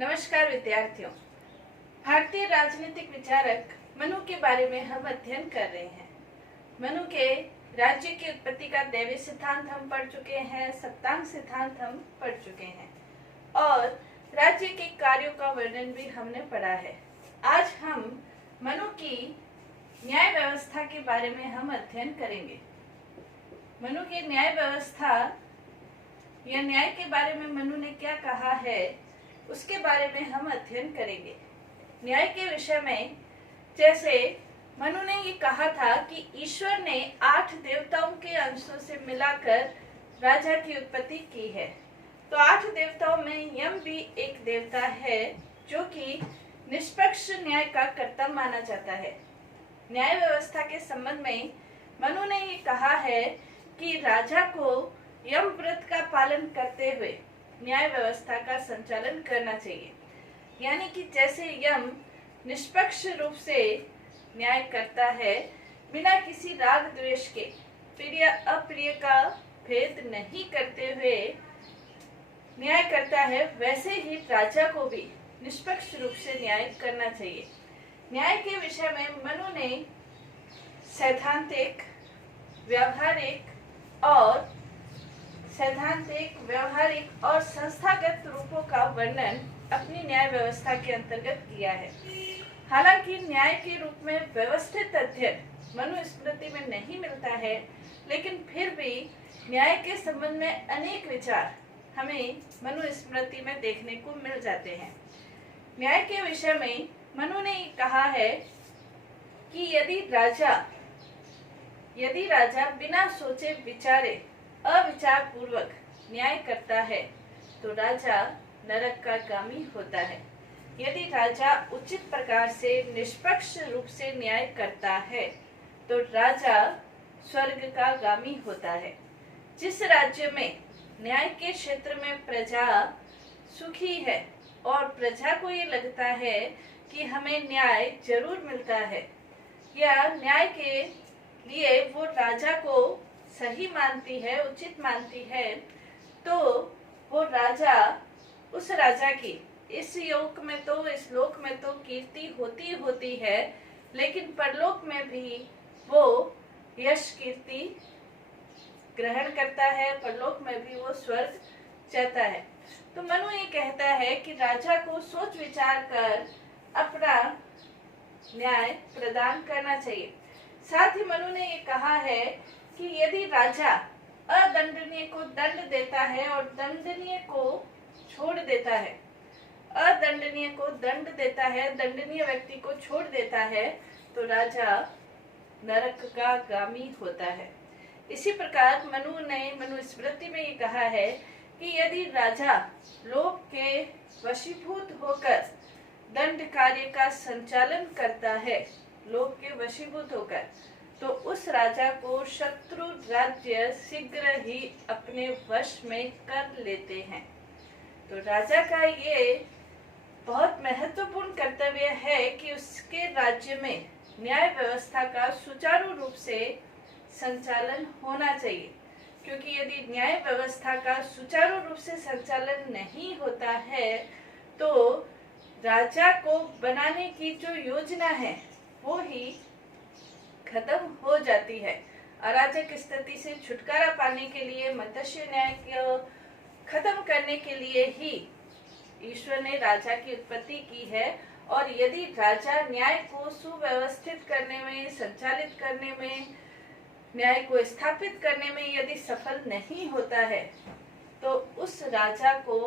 नमस्कार विद्यार्थियों। भारतीय राजनीतिक विचारक मनु के बारे में हम अध्ययन कर रहे हैं। मनु के राज्य की उत्पत्ति का दैवीय सिद्धांत हम पढ़ चुके हैं, सप्तांग सिद्धांत हम पढ़ चुके हैं और राज्य के कार्यों का वर्णन भी हमने पढ़ा है। आज हम मनु की न्याय व्यवस्था के बारे में हम अध्ययन करेंगे। मनु की न्याय व्यवस्था या न्याय के बारे में मनु ने क्या कहा है, उसके बारे में हम अध्ययन करेंगे। न्याय के विषय में जैसे मनु ने ये कहा था कि ईश्वर ने 8 देवताओं के अंशों से मिलाकर राजा की उत्पत्ति की है, तो 8 देवताओं में यम भी एक देवता है जो कि निष्पक्ष न्याय का कर्ता माना जाता है। न्याय व्यवस्था के संबंध में मनु ने ये कहा है कि राजा को यम व्रत का पालन करते हुए न्याय व्यवस्था का संचालन करना चाहिए। यानी कि जैसे यम निष्पक्ष रूप से न्याय करता है, बिना किसी राग द्वेष के प्रिय अप्रिय का भेद नहीं करते हुए न्याय करता है, वैसे ही राजा को भी निष्पक्ष रूप से न्याय करना चाहिए। न्याय के विषय में मनु ने सैद्धांतिक, व्यावहारिक और संस्थागत रूपों का वर्णन अपनी न्याय व्यवस्था के अंतर्गत किया है। हालांकि न्याय के रूप में व्यवस्थित अध्ययन मनुस्मृति में नहीं मिलता है, लेकिन फिर भी न्याय के संबंध में अनेक विचार हमें मनुस्मृति में देखने को मिल जाते हैं। न्याय के विषय में मनु ने कहा है कि यदि राजा बिना सोचे विचारे अविचार पूर्वक न्याय करता है तो राजा नरक का गामी होता है। यदि राजा उचित प्रकार से निष्पक्ष रूप से न्याय करता है तो राजा स्वर्ग का गामी होता है। जिस राज्य में न्याय के क्षेत्र में प्रजा सुखी है और प्रजा को ये लगता है कि हमें न्याय जरूर मिलता है या न्याय के लिए वो राजा को सही मानती है, उचित मानती है, तो वो राजा, उस राजा की इस लोक में तो कीर्ति होती है, लेकिन परलोक में भी वो यश कीर्ति ग्रहण करता है, परलोक में भी वो स्वर्ग जाता है। तो मनु ये कहता है कि राजा को सोच विचार कर अपना न्याय प्रदान करना चाहिए। साथ ही मनु ने ये कहा है कि यदि राजा अदंडनीय को दंड देता है और दंडनीय को छोड़ देता है, अदंडनीय को दंड देता है, दंडनीय व्यक्ति को छोड़ देता है, तो राजा नरक का गामी होता है। इसी प्रकार मनु ने मनुस्मृति में ये कहा है कि यदि राजा लोभ के वशीभूत होकर दंड कार्य का संचालन करता है, लोभ के वशीभूत होकर, तो उस राजा को शत्रु राज्य शीघ्र ही अपने वश में कर लेते हैं। तो राजा का ये बहुत महत्वपूर्ण कर्तव्य है कि उसके राज्य में न्याय व्यवस्था का सुचारू रूप से संचालन होना चाहिए, क्योंकि यदि न्याय व्यवस्था का सुचारू रूप से संचालन नहीं होता है तो राजा को बनाने की जो योजना है वो ही खत्म हो जाती है। अराजक स्थिति से छुटकारा पाने के लिए, मत्स्य न्याय को खत्म करने के लिए ही ईश्वर ने राजा की उत्पत्ति की है। और यदि राजा न्याय को सुव्यवस्थित करने में, संचालित करने में, न्याय को स्थापित करने में यदि सफल नहीं होता है तो उस राजा को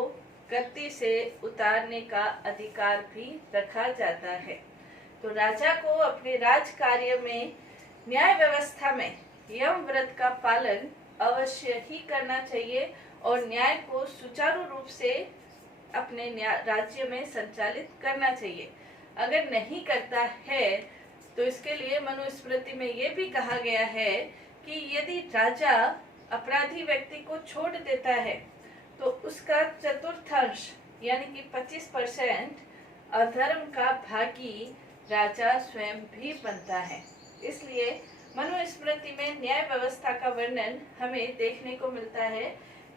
गद्दी से उतारने का अधिकार भी रखा जाता है। तो राजा को अपने राज कार्य में, न्याय व्यवस्था में यम व्रत का पालन अवश्य ही करना चाहिए और न्याय को सुचारू रूप से अपने राज्य में संचालित करना चाहिए। अगर नहीं करता है तो इसके लिए मनुस्मृति में ये भी कहा गया है कि यदि राजा अपराधी व्यक्ति को छोड़ देता है तो उसका चतुर्थांश यानी कि 25% अधर्म का भागी राजा स्वयं भी बनता है। इसलिए मनुस्मृति में न्याय व्यवस्था का वर्णन हमें देखने को मिलता है।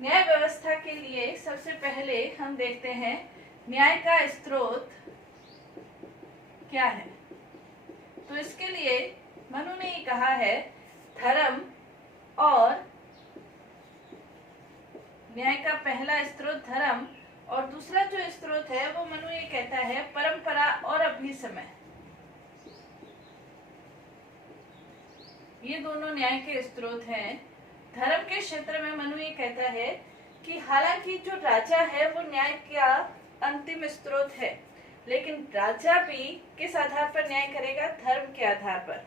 न्याय व्यवस्था के लिए सबसे पहले हम देखते हैं न्याय का स्रोत क्या है? तो इसके लिए मनु ने ये कहा है धर्म, और न्याय का पहला स्रोत धर्म और दूसरा जो स्रोत है वो मनु ये कहता है परंपरा और अभिसमय। ये दोनों न्याय के स्रोत हैं। धर्म के क्षेत्र में मनु ये कहता है कि हालांकि जो राजा है वो न्याय का अंतिम स्रोत है, लेकिन राजा भी किस आधार पर न्याय करेगा? धर्म के आधार पर।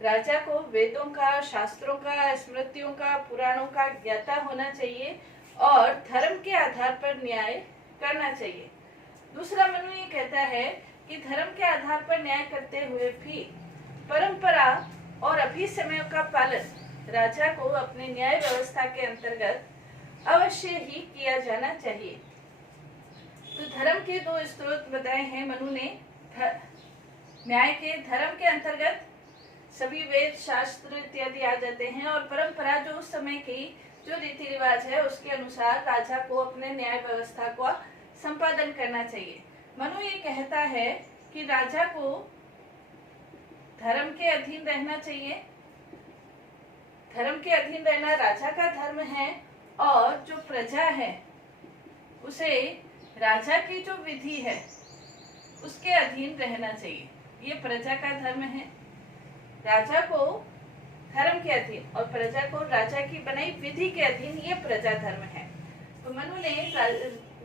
राजा को वेदों का, शास्त्रों का, स्मृतियों का, पुराणों का ज्ञाता होना चाहिए और धर्म के आधार पर न्याय करना चाहिए। दूसरा मनु ये कहता है कि धर्म के आधार पर न्याय करते हुए भी परंपरा और अभिसमय का पालन राजा को अपने न्याय व्यवस्था के अंतर्गत अवश्य ही किया जाना चाहिए। तो धर्म के दो स्रोत बताए हैं मनु ने। न्याय के धर्म के अंतर्गत सभी वेद, शास्त्र इत्यादि आ जाते हैं, और परंपरा जो उस समय की जो रीति रिवाज है उसके अनुसार राजा को अपने न्याय व्यवस्था का संपादन करना चाहिए। मनु ये कहता है कि राजा को धर्म के अधीन रहना चाहिए। धर्म के अधीन रहना राजा का धर्म है, और जो प्रजा है उसे राजा की जो विधि है उसके अधीन रहना चाहिए। ये प्रजा का धर्म है। राजा को धर्म के अधीन और प्रजा को राजा की बनाई विधि के अधीन, ये प्रजा धर्म है। तो मनु ने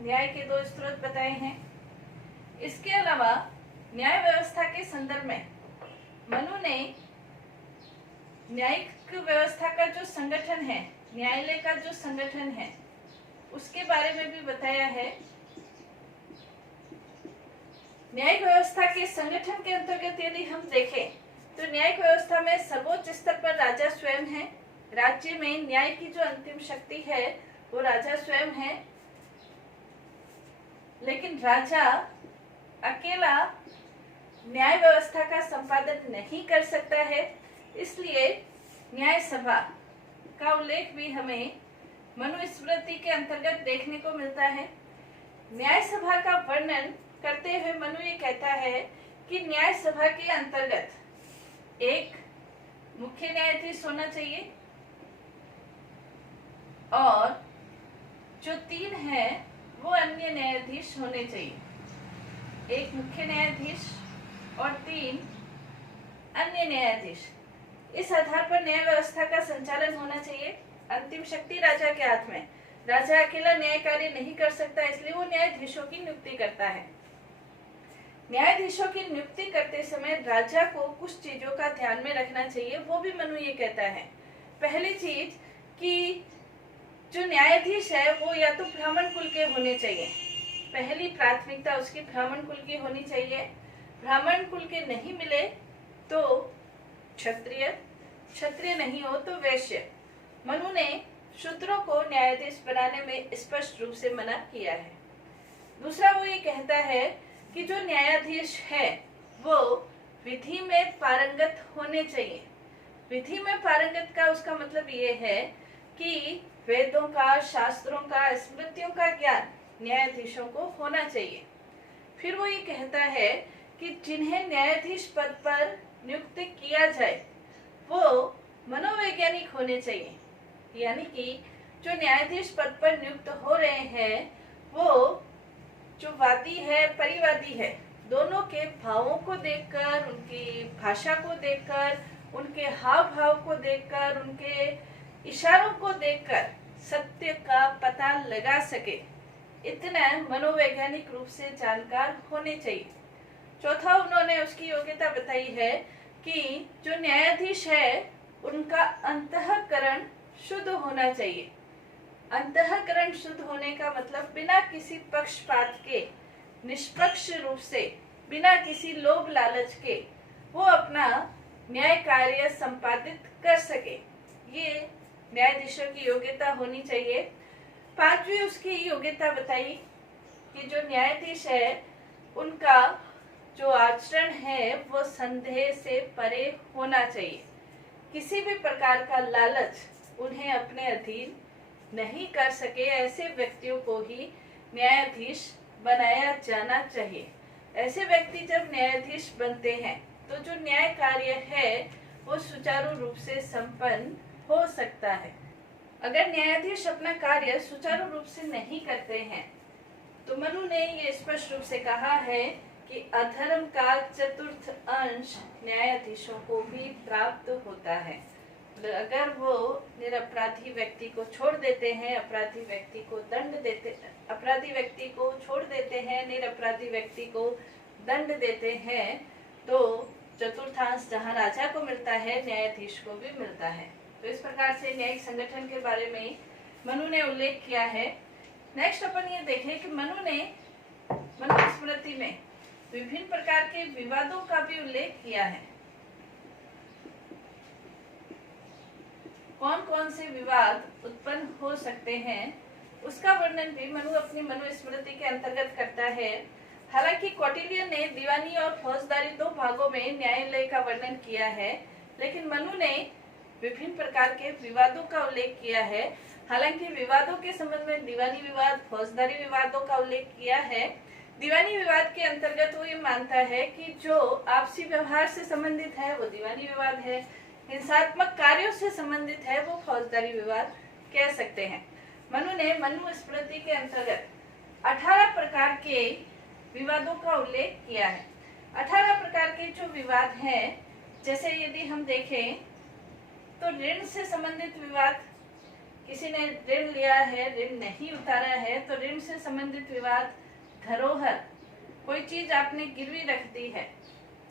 न्याय के दो स्रोत बताए हैं। इसके अलावा न्याय व्यवस्था के संदर्भ में मनु ने न्यायिक व्यवस्था का जो संगठन है, न्यायालय का जो संगठन है, उसके बारे में भी बताया है। न्यायिक व्यवस्था के संगठन के अंतर्गत यदि हम देखें तो न्यायिक व्यवस्था में सर्वोच्च स्तर पर राजा स्वयं है। राज्य में न्याय की जो अंतिम शक्ति है वो राजा स्वयं है, लेकिन राजा अकेला न्याय व्यवस्था का संपादन नहीं कर सकता है। इसलिए न्याय सभा का उल्लेख भी हमें मनुस्मृति के अंतर्गत देखने को मिलता है। न्याय सभा का वर्णन करते हुए मनु ये कहता है कि न्याय सभा के अंतर्गत एक मुख्य न्यायाधीश होना चाहिए, और जो 3 है वो अन्य न्यायाधीश होने चाहिए। एक मुख्य न्यायाधीश और 3 अन्य न्यायाधीश। इस आधार पर न्याय व्यवस्था का संचालन होना चाहिए। अंतिम शक्ति राजा के हाथ में। राजा अकेला न्याय कार्य नहीं कर सकता, इसलिए वो न्यायाधीशों की नियुक्ति करता है। न्यायाधीशों की नियुक्ति करते समय राजा को कुछ चीजों का ध्यान में रखना चाहिए, वो भी मनु ये कहता है। पहली चीज कि जो न्यायाधीश है वो या तो ब्राह्मण कुल के होने चाहिए। पहली प्राथमिकता उसकी ब्राह्मण कुल की होनी चाहिए। ब्राह्मण कुल के नहीं मिले तो क्षत्रिय, क्षत्रिय नहीं हो तो वैश्य। मनु ने शूद्रों को न्यायाधीश बनाने में स्पष्ट रूप से मना किया है। दूसरा वो ये कहता है कि जो न्यायाधीश है वो विधि में पारंगत होने चाहिए। विधि में पारंगत का उसका मतलब ये है कि वेदों का, शास्त्रों का, स्मृतियों का ज्ञान न्यायाधीशों को होना चाहिए। फिर वो ये कहता है कि जिन्हें न्यायाधीश पद पर नियुक्त किया जाए वो मनोवैज्ञानिक होने चाहिए। यानी कि जो न्यायाधीश पद पर नियुक्त हो रहे हैं वो जो वादी है, परिवादी है, दोनों के भावों को देखकर, उनकी भाषा को देखकर, उनके हाव भाव को देखकर, उनके इशारों को देखकर सत्य का पता लगा सके, इतना मनोवैज्ञानिक रूप से जानकार होने चाहिए। चौथा उन्होंने उसकी योग्यता बताई है कि जो न्यायाधीश है उनका अंतःकरण शुद्ध होना चाहिए। अंतःकरण शुद्ध होने का मतलब बिना किसी पक्षपात के, निष्पक्ष रूप से, बिना किसी लोभ लालच के वो अपना न्याय कार्य संपादित कर सके, ये न्यायाधीशों की योग्यता होनी चाहिए। 5वीं उसकी योग्यता बताई कि जो न्यायाधीश है उनका जो आचरण है वो संदेह से परे होना चाहिए। किसी भी प्रकार का लालच उन्हें अपने अधीन नहीं कर सके, ऐसे व्यक्तियों को ही न्यायाधीश बनाया जाना चाहिए। ऐसे व्यक्ति जब न्यायाधीश बनते हैं तो जो न्याय कार्य है वो सुचारू रूप से संपन्न हो सकता है। अगर न्यायाधीश अपना कार्य सुचारू रूप से नहीं करते हैं तो मनु ने ये स्पष्ट रूप से कहा है कि अधर्म का चतुर्थ अंश न्यायाधीशों को भी प्राप्त होता है। अगर वो निरपराधी व्यक्ति को छोड़ देते हैं, अपराधी व्यक्ति को दंड देते, अपराधी व्यक्ति को छोड़ देते हैं, निरपराधी व्यक्ति को दंड देते हैं, तो चतुर्थांश जहाँ राजा को मिलता है न्यायाधीश को भी मिलता है। तो इस प्रकार से न्यायिक संगठन के बारे में मनु ने उल्लेख किया है। नेक्स्ट अपन ये देखें कि मनु स्मृति में विभिन्न प्रकार के विवादों का भी उल्लेख किया है। कौन कौन से विवाद उत्पन्न हो सकते हैं उसका वर्णन भी मनु अपनी मनु स्मृति के अंतर्गत करता है। हालांकि कौटिल्य ने दीवानी और फौजदारी दो भागों में न्यायालय का वर्णन किया है, लेकिन मनु ने विभिन्न प्रकार के विवादों का उल्लेख किया है। हालांकि विवादों के संबंध में दीवानी विवाद, फौजदारी विवादों का उल्लेख किया है। दीवानी विवाद के अंतर्गत वो ये मानता है कि जो आपसी व्यवहार से संबंधित है वो दीवानी विवाद है, हिंसात्मक कार्यों से संबंधित है वो फौजदारी विवाद कह सकते हैं। मनु ने मनु स्मृति के अंतर्गत 18 प्रकार के विवादों का उल्लेख किया है। 18 प्रकार के जो विवाद हैं, जैसे यदि हम देखें तो ऋण से संबंधित विवाद, किसी ने ऋण लिया है, ऋण नहीं उतारा है तो ऋण से संबंधित विवाद। धरोहर, कोई चीज आपने गिरवी रख दी है,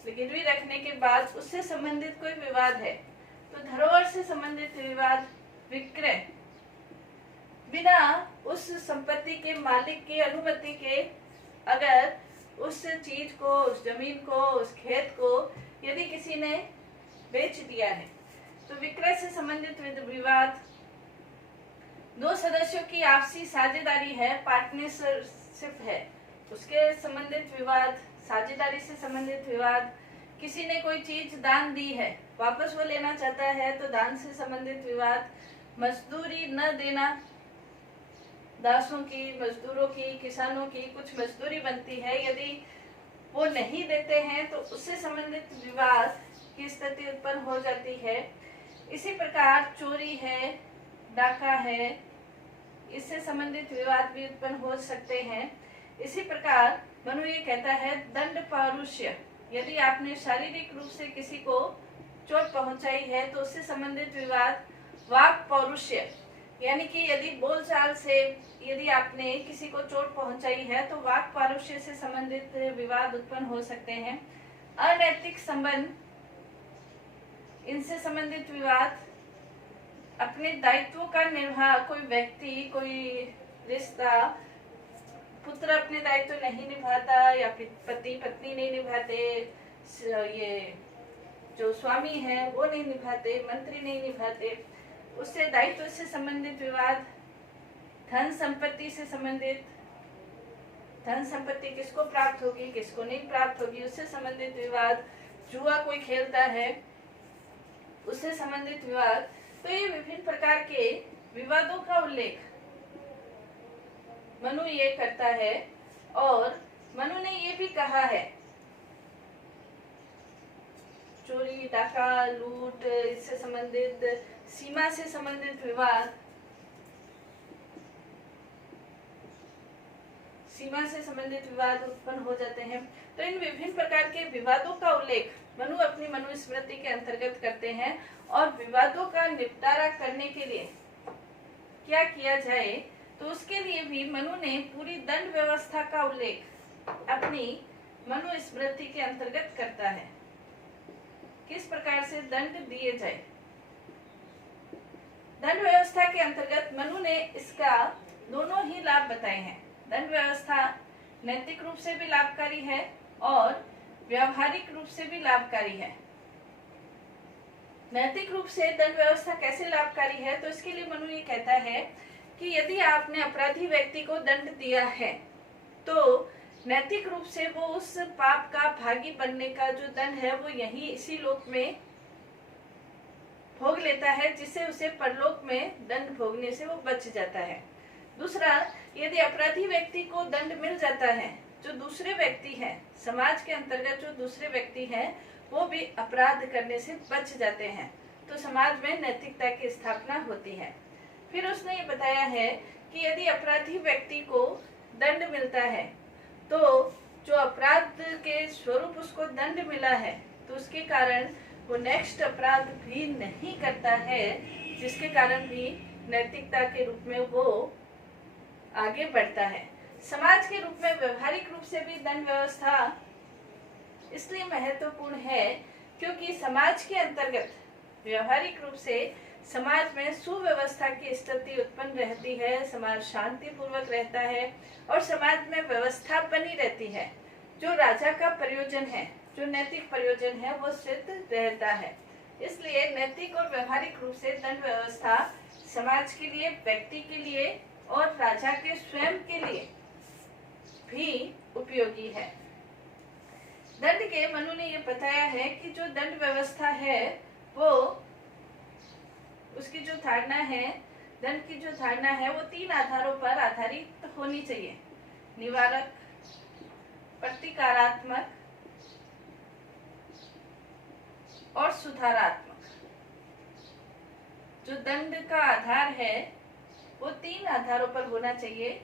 गिरवी रखने के बाद उससे संबंधित कोई विवाद है तो धरोहर से संबंधित विवाद। विक्रय, बिना उस संपत्ति के मालिक की अनुमति के अगर उस चीज को, उस जमीन को, उस खेत को यदि किसी ने बेच दिया है तो विक्रय से संबंधित विवाद। दो सदस्यों की आपसी साझेदारी है, पार्टनरशिप है, उसके संबंधित विवाद। साझेदारी से संबंधित विवाद। किसी ने कोई चीज दान दी है, वापस वो लेना चाहता है तो दान से संबंधित विवाद। मजदूरी न देना, दासों की, मजदूरों की, किसानों की कुछ मजदूरी बनती है, यदि वो नहीं देते हैं तो उससे संबंधित विवाद की स्थिति उत्पन्न हो जाती है। इसी प्रकार चोरी है, डाका है, इससे संबंधित विवाद भी उत्पन्न हो सकते हैं। इसी प्रकार मनु ये कहता है दंड पौरुष्य, यदि आपने शारीरिक रूप से किसी को चोट पहुंचाई है तो उससे संबंधित विवाद। वाक पौरुष्य, यानी कि यदि बोलचाल से यदि आपने किसी को चोट पहुंचाई है तो वाक पौरुष्य से संबंधित विवाद उत्पन्न हो सकते हैं। अनैतिक संबंध, इनसे संबंधित विवाद। अपने दायित्वों का निर्वाह, कोई व्यक्ति, कोई रिश्ता, पुत्र अपने दायित्व नहीं निभाता या पति पत्नी नहीं निभाते, ये जो स्वामी है वो नहीं निभाते, मंत्री नहीं निभाते, उससे दायित्व से संबंधित विवाद। धन संपत्ति से संबंधित, धन संपत्ति किसको प्राप्त होगी, किसको नहीं प्राप्त होगी, उससे संबंधित विवाद। जुआ कोई खेलता है, उससे संबंधित विवाद। तो ये विभिन्न प्रकार के विवादों का उल्लेख मनु ये करता है। और मनु ने ये भी कहा है चोरी, डाका, लूट, इससे संबंधित, सीमा से संबंधित विवाद, सीमा से संबंधित विवाद उत्पन्न हो जाते हैं। तो इन विभिन्न प्रकार के विवादों का उल्लेख मनु अपनी मनु स्मृति के अंतर्गत करते हैं। और विवादों का निपटारा करने के लिए क्या किया जाए तो उसके लिए भी मनु ने पूरी दंड व्यवस्था का उल्लेख अपनी मनु स्मृति के अंतर्गत करता है। किस प्रकार से दंड दिए जाए। दंड व्यवस्था के अंतर्गत मनु ने इसका दोनों ही लाभ बताए हैं। दंड व्यवस्था नैतिक रूप से भी लाभकारी है और व्यावहारिक रूप से भी लाभकारी है। नैतिक रूप से दंड व्यवस्था कैसे लाभकारी है तो इसके लिए मनु ये कहता है कि यदि आपने अपराधी व्यक्ति को दंड दिया है तो नैतिक रूप से वो उस पाप का भागी बनने का जो दंड है वो यही इसी लोक में भोग लेता है, जिससे उसे परलोक में दंड भोगने से वो बच जाता है। दूसरा, यदि अपराधी व्यक्ति को दंड मिल जाता है, जो दूसरे व्यक्ति हैं, समाज के अंतर्गत जो दूसरे व्यक्ति हैं, वो भी अपराध करने से बच जाते हैं, तो समाज में नैतिकता की स्थापना होती है। फिर उसने ये बताया है कि यदि अपराधी व्यक्ति को दंड मिलता है, तो जो अपराध के स्वरूप उसको दंड मिला है, तो उसके कारण वो नेक्स्ट अपराध भी नहीं करता है, जिसके कारण भी नैतिकता के रूप में वो आगे बढ़ता है। समाज के रूप में व्यवहारिक रूप से भी दंड व्यवस्था इसलिए महत्वपूर्ण है क्योंकि समाज के अंतर्गत व्यवहारिक रूप से समाज में सुव्यवस्था की स्थिति उत्पन्न रहती है, समाज शांतिपूर्वक रहता है और समाज में व्यवस्था बनी रहती है। जो राजा का प्रयोजन है, जो नैतिक प्रयोजन है, वो सिद्ध रहता है। इसलिए नैतिक और व्यवहारिक रूप से दंड व्यवस्था समाज के लिए, व्यक्ति के लिए और राजा के स्वयं के लिए भी उपयोगी है। दंड के मनु ने ये बताया है कि जो दंड व्यवस्था है वो उसकी जो धारणा है, दंड की जो धारणा है वो 3 आधारों पर आधारित होनी चाहिए: निवारक, प्रतिकारात्मक और सुधारात्मक। जो दंड का आधार है वो 3 आधारों पर होना चाहिए।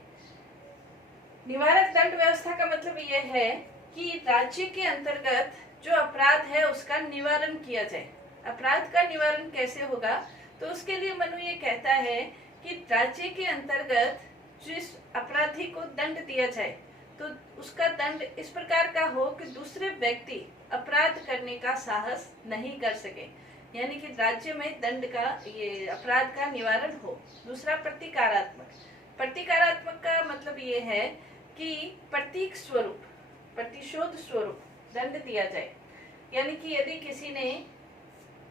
निवारक दंड व्यवस्था का मतलब यह है कि राज्य के अंतर्गत जो अपराध है उसका निवारण किया जाए। अपराध का निवारण कैसे होगा? तो उसके लिए मनु ये कहता है कि राज्य के अंतर्गत जिस अपराधी को दंड दिया जाए तो उसका दंड इस प्रकार का हो कि दूसरे व्यक्ति अपराध करने का साहस नहीं कर सके, यानी कि राज्य में दंड का, ये अपराध का निवारण हो। दूसरा प्रतिकारात्मक। प्रतिकारात्मक का मतलब ये है कि प्रतीक स्वरूप, प्रतिशोध स्वरूप दंड दिया जाए, यानी कि यदि किसी ने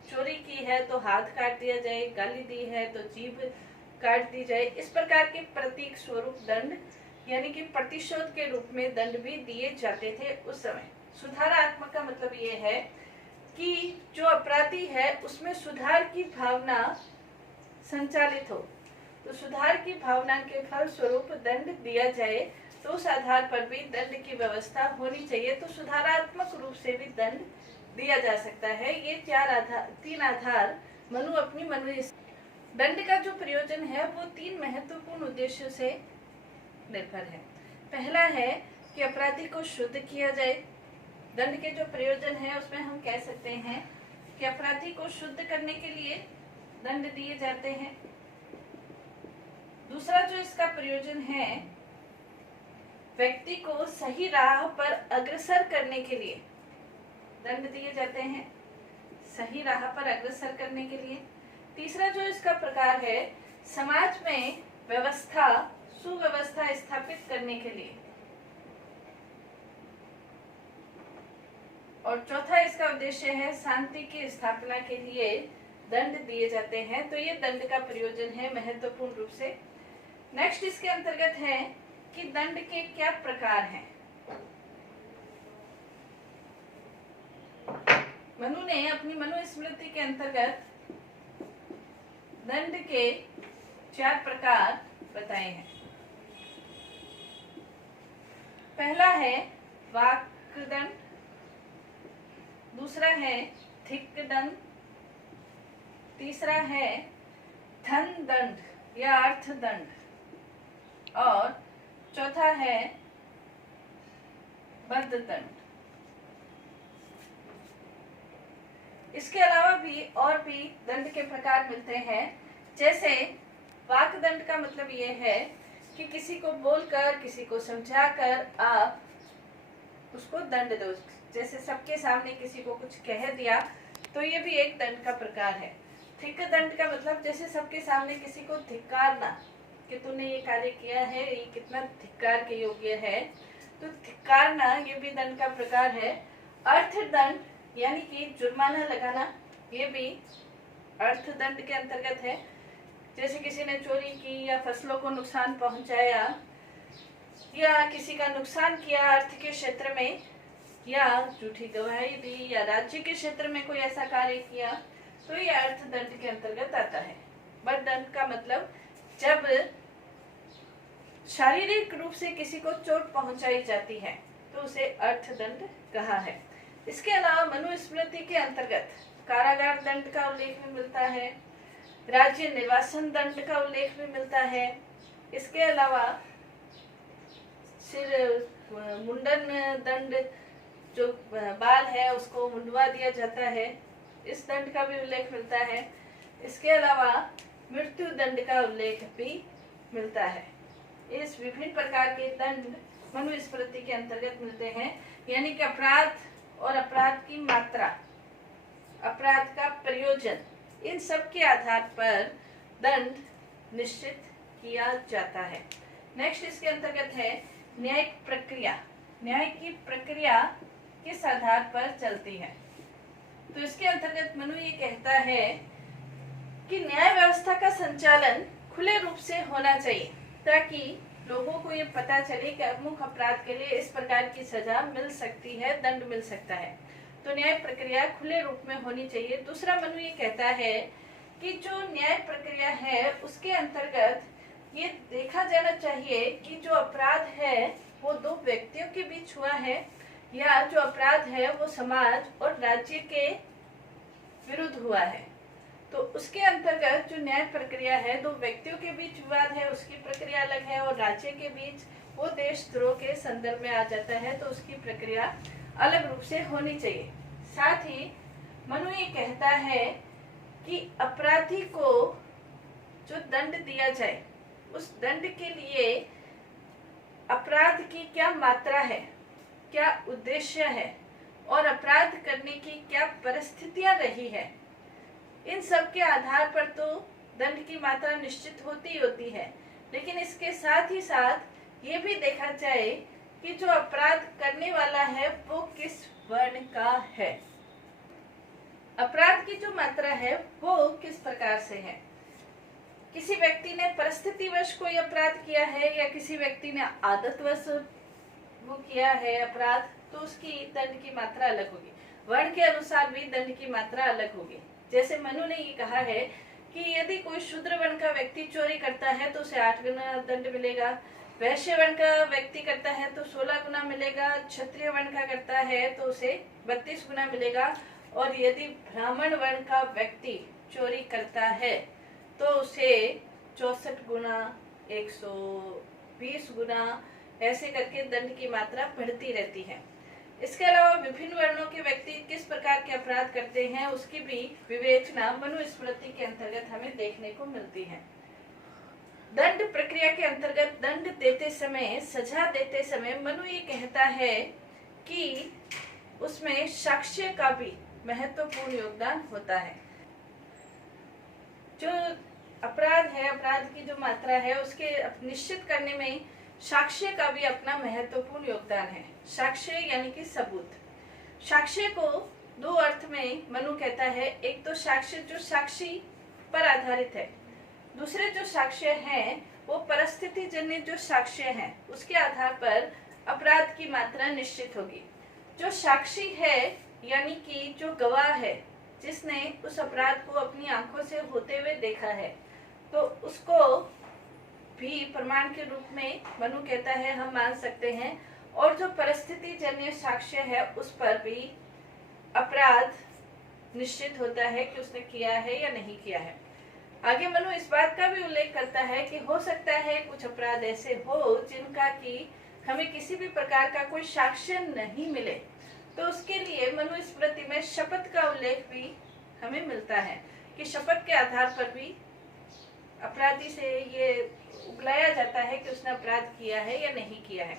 चोरी की है तो हाथ काट दिया जाए, गाली दी है तो जीभ काट दी जाए। इस प्रकार के प्रतीक स्वरूप दंड, यानी कि प्रतिशोध के रूप में दंड भी दिए जाते थे उस समय। सुधारात्मक का मतलब ये है कि जो अपराधी है उसमें सुधार की भावना संचालित हो, तो सुधार की भावना के फल स्वरूप दंड दिया जाए, तो उस आधार पर भी दंड की व्यवस्था होनी चाहिए। तो सुधारात्मक रूप से भी दंड दिया जा सकता है। ये 3 आधार मनु अपनी मनु दंड का जो प्रयोजन है वो 3 महत्वपूर्ण उद्देश्यों से निर्भर है। पहला है कि अपराधी को शुद्ध किया जाए। दंड के जो प्रयोजन है उसमें हम कह सकते हैं कि अपराधी को शुद्ध करने के लिए दंड दिए जाते हैं। दूसरा जो इसका प्रयोजन है, व्यक्ति को सही राह पर अग्रसर करने के लिए दंड दिए जाते हैं, सही राह पर अग्रसर करने के लिए। तीसरा जो इसका प्रकार है, समाज में व्यवस्था, सुव्यवस्था स्थापित करने के लिए। और चौथा इसका उद्देश्य है शांति की स्थापना के लिए दंड दिए जाते हैं। तो ये दंड का प्रयोजन है महत्वपूर्ण रूप से। नेक्स्ट इसके अंतर्गत है कि दंड के क्या प्रकार हैं। मनु ने अपनी मनु स्मृति के अंतर्गत दंड के 4 प्रकार बताए हैं। पहला है वाक दंड, दूसरा है थिक दंड, तीसरा है धन दंड या अर्थ दंड, और चौथा है बद्ध दंड। इसके अलावा भी और भी दंड के प्रकार मिलते हैं। जैसे वाक दंड का मतलब ये है कि किसी को बोलकर, किसी को समझाकर आप उसको दंड दो। जैसे सबके सामने किसी को कुछ कह दिया, तो ये भी एक दंड का प्रकार है। थिक दंड का मतलब जैसे सबके सामने किसी को धिक्कारना कि तूने ये कार्य किया है, ये कितना धिक्कार के योग्य है, तो धिक्कारना ये भी दंड का प्रकार है। अर्थ दंड यानी कि जुर्माना लगाना, ये भी अर्थ दंड के अंतर्गत है। जैसे किसी ने चोरी की या फसलों को नुकसान पहुंचाया या किसी का नुकसान किया अर्थ के क्षेत्र में, या झूठी गवाही दी या राज्य के क्षेत्र में कोई ऐसा कार्य किया, तो ये अर्थ दंड के अंतर्गत आता है। बद्ध दंड का मतलब जब शारीरिक रूप से किसी को चोट पहुंचाई जाती है तो उसे अर्थदंड कहा है। इसके अलावा मनुस्मृति के अंतर्गत कारागार दंड का उल्लेख भी मिलता है, राज्य निवासन दंड का उल्लेख भी मिलता है। इसके अलावा सिर मुंडन दंड, जो बाल है उसको मुंडवा दिया जाता है, इस दंड का भी उल्लेख मिलता है। इसके अलावा मृत्यु दंड का उल्लेख भी मिलता है। इस विभिन्न प्रकार के दंड मनुस्मृति के अंतर्गत मिलते हैं, यानी कि अपराध और अपराध की मात्रा, अपराध का प्रयोजन, इन सब के आधार पर दंड निश्चित किया जाता है। नेक्स्ट इसके अंतर्गत है न्यायिक प्रक्रिया। न्याय की प्रक्रिया किस आधार पर चलती है? तो इसके अंतर्गत मनु ये कहता है कि न्याय व्यवस्था का संचालन खुले रूप से होना चाहिए ताकि लोगों को ये पता चले कि अमुक अपराध के लिए इस प्रकार की सजा मिल सकती है, दंड मिल सकता है। तो न्याय प्रक्रिया खुले रूप में होनी चाहिए। दूसरा मनु ये कहता है कि जो न्याय प्रक्रिया है उसके अंतर्गत ये देखा जाना चाहिए कि जो अपराध है वो दो व्यक्तियों के बीच हुआ है या जो अपराध है वो समाज और राज्य के विरुद्ध हुआ है। तो उसके अंतर्गत जो न्याय प्रक्रिया है, दो व्यक्तियों के बीच विवाद है उसकी प्रक्रिया अलग है, और राज्य के बीच वो देशद्रोह के संदर्भ में आ जाता है तो उसकी प्रक्रिया अलग रूप से होनी चाहिए। साथ ही मनु ये कहता है कि अपराधी को जो दंड दिया जाए उस दंड के लिए अपराध की क्या मात्रा है, क्या उद्देश्य है और अपराध करने की क्या परिस्थितियां रही है, इन सब के आधार पर तो दंड की मात्रा निश्चित होती है। लेकिन इसके साथ ही साथ ये भी देखा जाए कि जो अपराध करने वाला है वो किस वर्ण का है, अपराध की जो मात्रा है वो किस प्रकार से है। किसी व्यक्ति ने परिस्थितिवश कोई अपराध किया है या किसी व्यक्ति ने आदतवश वो किया है अपराध, तो उसकी दंड की मात्रा अलग होगी। वर्ण के अनुसार भी दंड की मात्रा अलग होगी। जैसे मनु ने ये कहा है कि यदि कोई शूद्र वर्ण का व्यक्ति चोरी करता है तो उसे 8 गुना दंड मिलेगा, वैश्य वर्ण का व्यक्ति करता है तो 16 गुना मिलेगा, क्षत्रिय वर्ण का करता है तो उसे 32 गुना मिलेगा, और यदि ब्राह्मण वर्ण का व्यक्ति चोरी करता है तो उसे 64 गुना, 120 गुना, ऐसे करके दंड की मात्रा बढ़ती रहती है। इसके अलावा विभिन्न वर्णों के व्यक्ति किस प्रकार के अपराध करते हैं उसकी भी विवेचना मनुस्मृति के अंतर्गत हमें देखने को मिलती है। दंड प्रक्रिया के अंतर्गत दंड देते समय, सजा देते समय मनु ये कहता है कि उसमें साक्ष्य का भी महत्वपूर्ण योगदान होता है। जो अपराध है, अपराध की जो मात्रा है उसके निश्चित करने में साक्ष्य का भी अपना महत्वपूर्ण योगदान है। साक्ष्य यानी कि सबूत। साक्ष्य को दो अर्थ में मनु कहता है, एक तो साक्ष्य जो साक्षी पर आधारित है, दूसरे जो साक्ष्य हैं वो परिस्थिति जन्य जो साक्ष्य हैं उसके आधार पर अपराध की मात्रा निश्चित होगी। जो साक्षी है यानी कि जो गवाह है जिसने उस अपराध को अपनी आंखों से होते हुए देखा है, तो उसको भी प्रमाण के रूप में मनु कहता है हम मान सकते हैं। और जो परिस्थिति जन्य साक्ष्य है उस पर भी अपराध निश्चित होता है कि उसने किया है या नहीं किया है। आगे मनु इस बात का भी उल्लेख करता है कि हो सकता है कुछ अपराध ऐसे हो जिनका कि हमें किसी भी प्रकार का कोई साक्ष्य नहीं मिले, तो उसके लिए मनुस्मृति में शपथ का उल्लेख भी हमें मिलता है कि शपथ के आधार पर भी अपराधी से ये उगलाया जाता है कि उसने अपराध किया है या नहीं किया है।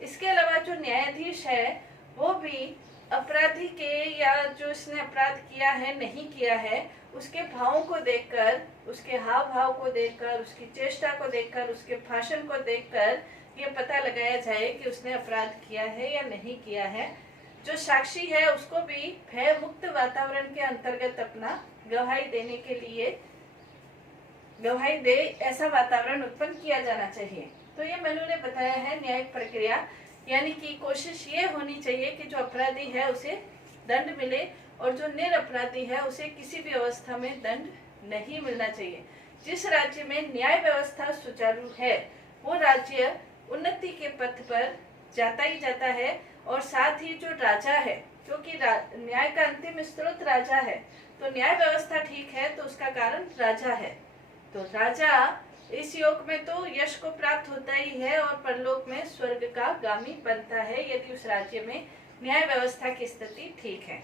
इसके अलावा जो न्यायाधीश है वो भी अपराधी के या जो इसने अपराध किया है नहीं किया है उसके भावों को देखकर, उसके हाव भाव को देखकर, उसकी चेष्टा को देखकर, उसके भाषण को देखकर ये पता लगाया जाए कि उसने अपराध किया है या नहीं किया है। जो साक्षी है उसको भी भय मुक्त वातावरण के अंतर्गत अपना गवाही देने के लिए गवाही दे ऐसा वातावरण उत्पन्न किया जाना चाहिए। तो ये मनु ने बताया है न्यायिक प्रक्रिया, यानी कि कोशिश ये होनी चाहिए कि जो अपराधी है उसे दंड मिले और जो निरपराधी है उसे किसी भी अवस्था में दंड नहीं मिलना चाहिए। जिस राज्य में न्याय व्यवस्था सुचारू है वो राज्य उन्नति के पथ पर जाता ही जाता है। और साथ ही जो राजा है, क्योंकि न्याय का अंतिम स्रोत राजा है, तो न्याय व्यवस्था ठीक है तो उसका कारण राजा है। तो राजा इस योग में तो यश को प्राप्त होता ही है और परलोक में स्वर्ग का गामी बनता है, यदि उस राज्य में न्याय व्यवस्था की स्थिति ठीक है।